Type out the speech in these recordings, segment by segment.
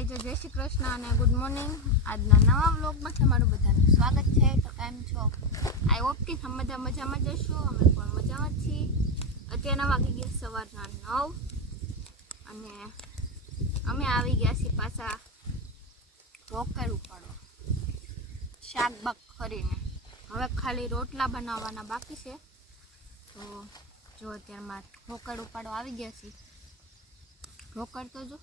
હાય જય શ્રી કૃષ્ણ અને good morning. આજના નવા વ્લોગમાં તમારું બધાનું સ્વાગત છે। તો કેમ છો? આઈ હોપ કે તમે બધા મજામાં જશો। અમે પણ મજામાં જ છીએ। અત્યારના વાગી ગયા સવારના 9 અને અમે આવી ગયા છીએ પાછા રોકર ઉપાડવા શાક બાક કરીને। હવે ખાલી રોટલા બનાવવાના બાકી છે। તો જો અત્યારમાં રોકર ઉપાડવા આવી ગયા છીએ। રોકર તો જો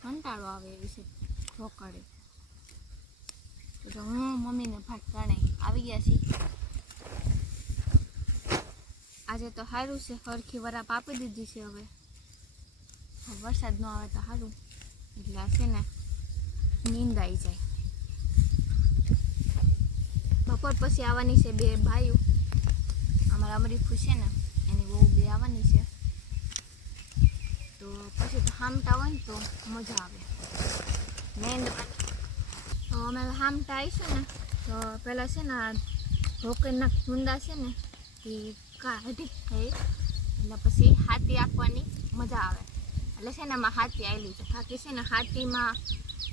કંટાળો આવે એવી છે રોકડે। તો હું મમ્મીને ભાત ત્રણેય આવી ગયા છીએ। આજે તો સારું છે, સરખી વરાપ આપી દીધી છે। હવે વરસાદ ન આવે તો સારું, એટલે છે ને નીંદ આવી જાય। બપોર પછી આવવાની છે બે ભાઈઓ, અમારા અમરીફુ છે ને એની બહુ બે આવવાની છે। તો પછી તો હામટા હોય ને તો મજા આવે મેંદવાની। તો અમે હામટા આવીશું ને તો પહેલાં છે ને ઢોકરના કુંડા છે ને એ કાઢી એટલે પછી હાથી આંકવાની મજા આવે। એટલે છે ને એમાં હાથી આવેલી છે, બાકી છે ને હાથીમાં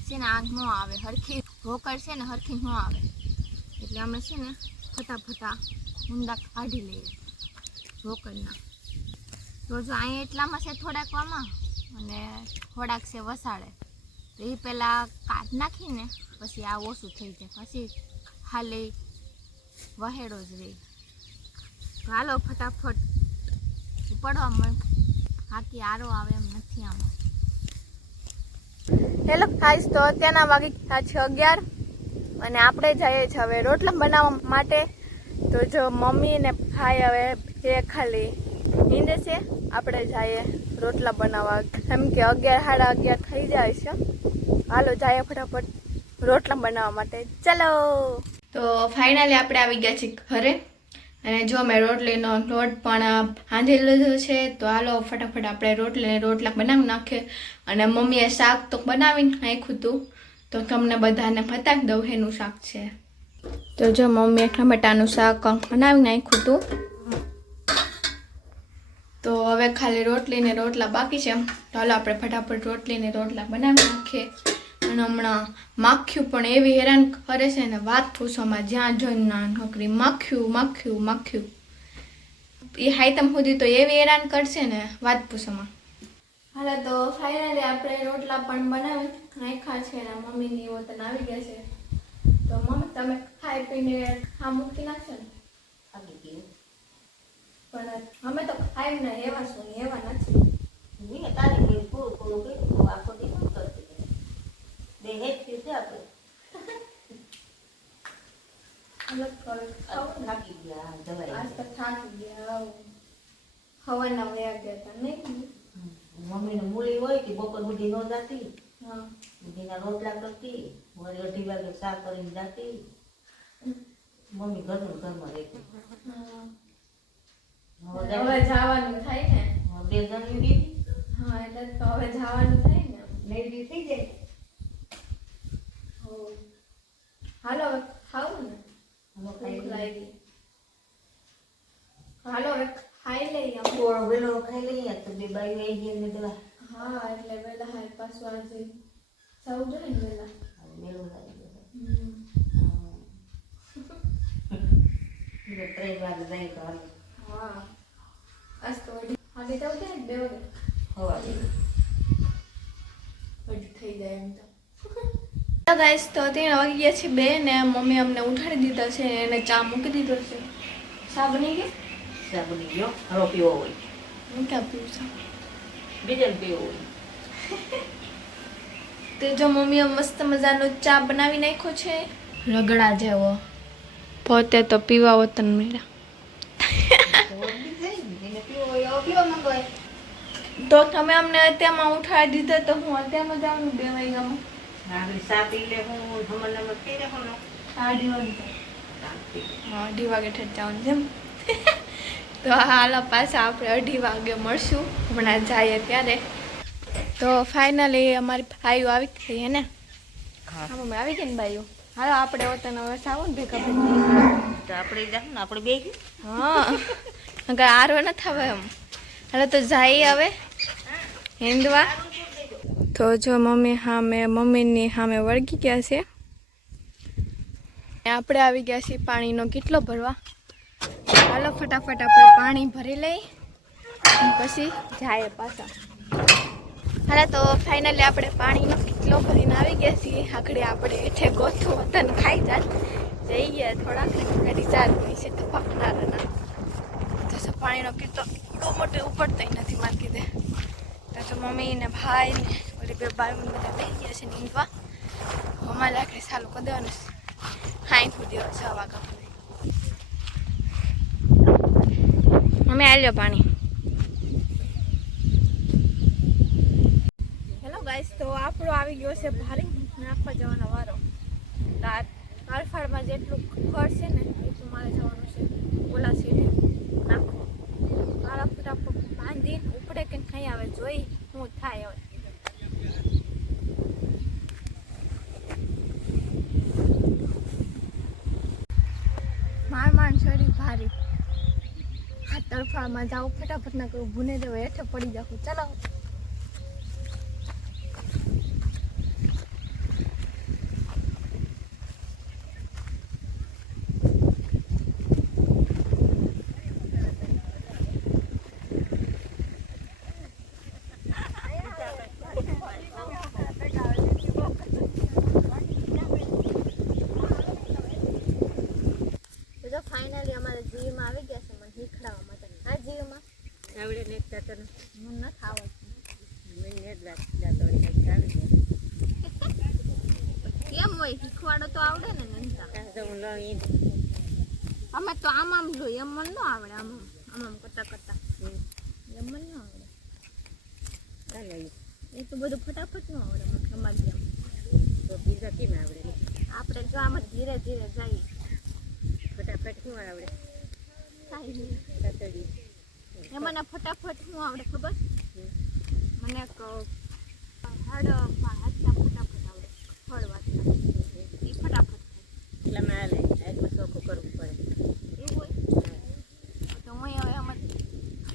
છે ને આગ ન આવે, હરખી ઢોકર છે ને હરખી ન આવે। એટલે અમે છે ને ફટાફટા કુંડા કાઢી લઈએ ઢોકરના। તો જો અહીં એટલામાં છે થોડાક વામાં અને થોડાક છે વસાડે, તો એ પહેલાં કાઢ નાખીને પછી આ ઓછું થઈ જાય, પછી ખાલી વહેડો જ રહે। હાલો ફટાફટ ઉપાડવા મળે, હાથી આરો આવે એમ નથી આમાં। હેલો ગાઈસ, તો અત્યારના વાગી ગયા છે 11 અને આપણે જઈએ છીએ હવે રોટલા બનાવવા માટે। તો જો મમ્મી ને ભાઈ હવે એ ખાલી નીંદે છે, આપણે જઈએ રોટલા બનાવવા, કેમ કે 11 સાડા 11 થઈ જાય છે। હાલો જઈએ ફટાફટ રોટલા બનાવવા માટે, ચલો। તો ફાઇનલી આપણે આવી ગયા છીએ ઘરે અને જો મેં રોટલીનો લોટ પણ હાંધી લીધો છે। તો હાલો ફટાફટ આપણે રોટલા બનાવી નાખીએ। અને મમ્મીએ શાક તો બનાવીને નાખ્યું હતું, તો તમને બધાને બતાવી દઉં એનું શાક છે। તો જો મમ્મીએ ટમેટાનું શાક બનાવી નાખ્યું હતું। તો હવે ખાલી રોટલીને રોટલા બાકી છે, તો હાલો આપણે ફટાફટ રોટલીને રોટલા બનાવી નાખીએ। અને હમણાં માખ્યું પણ એવી હેરાન કરે છે ને વાત પૂછવામાં, જ્યાં જોઈને નોકરી માખ્યું એ હાઈતમ સુધી તો એવી હેરાન કરશે ને વાત પૂછવામાં। હાલો તો ફાઇનલી આપણે રોટલા પણ બનાવી નાખ્યા છે અને મમ્મીની વતન આવી ગયા છે। તો મમ્મી તમે ખાઈ પીને આ મૂકી નાખશો ને? પણ અમે તો ખાઈ ને એવા શું એવા નથી। મમ્મી ને મૂળી હોય કે બપોર સુધી ન જાતી, બુધીના રોટલા કરતી, વળી 2:30 વાગે શાક કરીને જાતી। મમ્મી ઘરમાં રહેતી। હવે જવાનું થાય ને, બે જણની દીદી, હા એટલે તો હવે જવાનું થાય ને, લેડી થઈ જાય। હાલો હવે ખાવું ને, ભૂખ લાગી, હાલો હવે ખાઈ લઈએ। થોડો વેલો ખાઈ લઈએ તો બે બાઈ આવી જાય ને પેલા, હા એટલે વેલા હાલ પાછું આજે જવું જોઈએ ને વેલા, વેલું લાગી જાય। 3 વાગે જાય તો હાલ। હા આજ તો આજે જવું છે ને 2 વાગે હવારે થઈ જાય એમ તો। ગાઈસ તો 3 વાગી ગયા છે 2 ને મમ્મી અમને ઉઠાડી દીધા છે, એને ચા મૂકી દીધો છે। ચા બની ગઈ? ચા બની ગયો, હરો પીવો હોય, હું ક્યાં પીવું છું, બીજા પીવો હોય। તે જો મમ્મીએ મસ્ત મજાનો ચા બનાવી નાખ્યો છે, રગડા જેવો। પોતે તો પીવા વતન મેળા તો તમે અમને અત્યારમાં ઉઠાડી દીધા, તો હું અત્યારમાં જાઉં 2 વાગ્યામાં? ચા પી લે, હું જમણ થઈ રહે, 2:30 વાગે, હા 2:30 વાગે ઠેઠ જવાનું જેમ। તો હાલો પાછા આપણે 2:30 વાગે મળશું, હમણાં જઈએ ત્યારે। તો ફાઇનલી અમારી ભાઈઓ આવી ગઈ હે ને, હા મમ્મી આવી ગઈ ને ભાઈઓ। હાલો આપણે વતન હવે આવું ને ભેગા આપણે જાઉં ને, આપણે બે હા આરો ન થવા એમ। હાલો તો જઈએ હવે હિંદવા। તો જો મમ્મીની સામે વળગી ગયા છે. આપણે આવી ગયા છીએ પાણીનો કેટલો ભરવા. ચાલો ફટાફટ આપણે પાણી ભરી લઈ પછી જાય પાછા. હાલા તો ફાઇનલી આપણે પાણીનો કેટલો ભરીને આવી ગયા છીએ. આગળ આપણે એઠે ગોથું વતન ખાઈ જઈ ગયા થોડાક ઘડી ચાર હોય છે ટપકનારના. તો પાણીનો કેટલો બહુ મોટો ઉપડતો નથી મારી કીધે. તો મમ્મી ને ભાઈ ને ઓલી બે બાર બધા બેસી ગયા છે નીંદવા. મમ્મા લાકડી ચાલુ કરી દેવાનું હાઈ સુધી 6 વાગ્યા મમ્મી આવી લો પાણી. હેલો ગાઈસ, તો આપણો આવી ગયો છે ભારી નાખવા જવાનો વારો. કારફાળમાં જેટલું ખડ છે ને એટલું મારે જવાનું છે ઓલા સીટે નાખો. મારા ફટાફટ બાંધી ઉપડે કે ખાઈ આવે જોઈ શું થાય. હવે માંડ શરીર ભારી. આ તરફાળમાં જાઓ ફટાફટ ના કરું ભૂને દેવો હેઠે પડી જાઉં. ચાલો ફાઇનલી અમારે જીવમાં આવી ગયા છે મને શીખડાવવા માટે. આ જીવમાં આવડે ને એક તને મને નથી આવડતું. મને જ જાતો આવી કેમ હોય શીખવાડો તો આવડે ને નંતા. હું લઈ અમે તો આમ જોઈએ એમ મને ન આવડે. આમ કરતા કરતા એમ મને ન આવડે. એ તો બધું ફટાફટ ન આવડે મને સમાજ એમ. તો બીજા કેમ આવડે? આપણે જો આમ ધીરે ધીરે જઈએ ફટાફટ શું આવડે? કતડી એ મને ફટાફટ શું આવડે ખબર? મને હાથના ફટાફટ આવડે. ફળ વાંચતા એ ફટાફટ એટલે મારે આજમાં ચોખ્ખું કરવું પડે. એવું હોય તો હું હવે આમ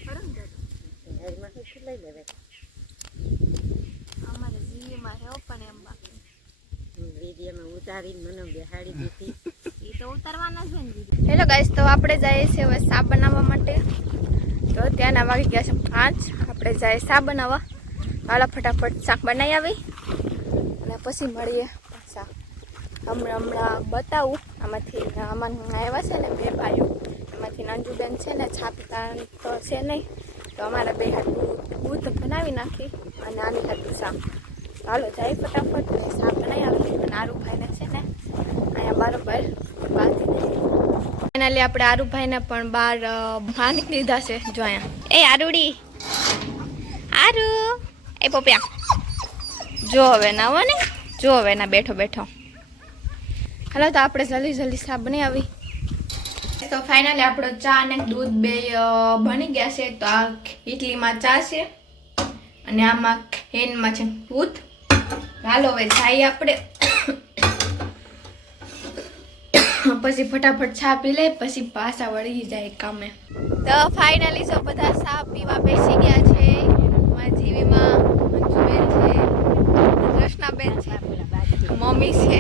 કરું ને આજમાં શું લઈ લેવાય? અમારે જીવીમાં રહેવો પણ એમ બાકી વિડીયોમાં ઉતારીને મને બેહાડી દીધી. એ તો ઉતારવાના જ ને. હેલો ગાઈસ, તો આપણે જઈએ છીએ હવે શા બનાવવા માટે. તો ત્યાંના વાગી ગયા છે 5. આપણે જઈએ શા બનાવવા. હાલો ફટાફટ શાક બનાવી આવી અને પછી મળીએ પાછા. હમણાં બતાવું આમાંથી આવ્યા છે ને 2 ભાઈઓ. એમાંથી નંજુબેન છે ને છાપતા તો છે નહીં તો અમારા 2 હાથું દૂધ બનાવી નાખી અને આની હાથું શાક. ચાલો જાય ફટાફટ ને શાક બનાવી આવી. અને આરુભાઈને છે ને અહીંયા બરોબર બાંધી દઈએ. ફાઇનલી આપણે આરુભાઈને પણ બહાર નીકળી લીધા છે. જો અહીંયા એ આરુડી આરુ એ પોપ્યા જો હવે ના આવો ને. જો હવે ના બેઠો બેઠો. હાલો તો આપણે જલ્દી શા બની આવી. તો ફાઇનલી આપણો ચા અને દૂધ 2 બની ગયા છે. તો આ ઇડલીમાં ચા છે અને આમાં હેનમાં છે દૂધ. હાલો હવે જાય આપણે પછી ફટાફટ ચા પી લે પછી પાછા વળી જાય કામે. તો ફાઇનલી સૌ બધા ચા પીવા બેસી ગયા છે. જીવીમાં મંજુબેન છે, કૃષ્ણાબેન છે, મમ્મી છે.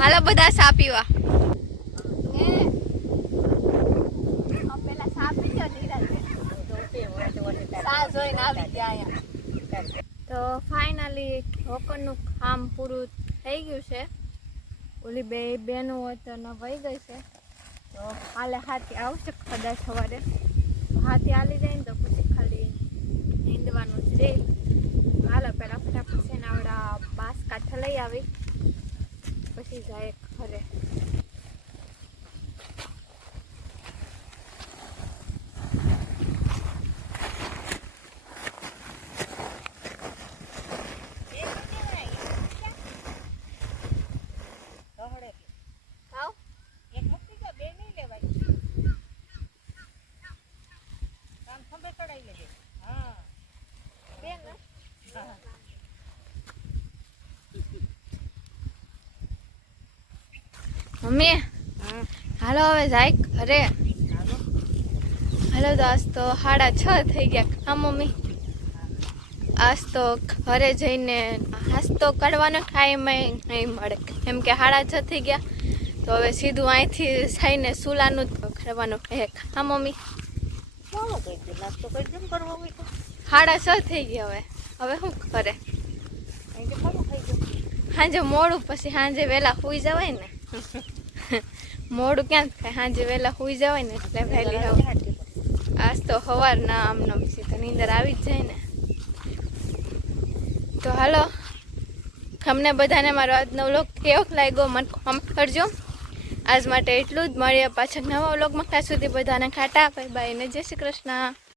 હાલો બધા ચા પીવા. પેલા ચા પી લો ચા જોઈને આવી ગયા અહીંયા. તો ફાઇનલી હોકરનું કામ પૂરું થઈ ગયું છે. ઓલી 2 બહેનો તો ન વહી ગઈ છે. તો હાલે હાથી આવશે કદાચ સવારે. હાથી હાલી જાય ને તો પછી ખાલી નીંદવાનું છે. હાલો પેલા ફટાફટ છે ને આવડા બાસ કાંઠા લઈ આવી પછી જાય ઘરે. મમ્મી હાલો હવે જાય ઘરે. હાલો દોસ્તો 6:30 થઈ ગયા. હા મમ્મી આજ તો ઘરે જઈને નાસ્તો કાઢવાનો ટાઈમ નહીં મળે, કેમ કે 6:30 થઈ ગયા. તો હવે સીધું અહીંથી થઈને સુલાનું કરવાનું કહે. હા મમ્મી, મોડો કરી દે, નાસ્તો કરી દે, કરવો હોય તો 6:30 થઈ ગયા. હવે શું કરે? અહીં મોડું ખાઈ જવું. સાંજે મોડું, પછી સાંજે વહેલા સુઈ જવાય ને. મોડું ક્યાં થાય, સાંજે વહેલા સુઈ જવાય ને એટલે વહેલી હવે. આજ તો સવારના આમ સીધા નીંદર આવી જ જાય ને. તો હાલો, તમને બધાને મારો આજનો વ્લોગ કેવો લાગ્યો મને કોમેન્ટ કરજો. આજ માટે એટલું જ. મળીએ પાછા નવા વ્લોગમાં. ત્યાં સુધી બધાને ખાટા બાય બાય ને જય શ્રી કૃષ્ણ.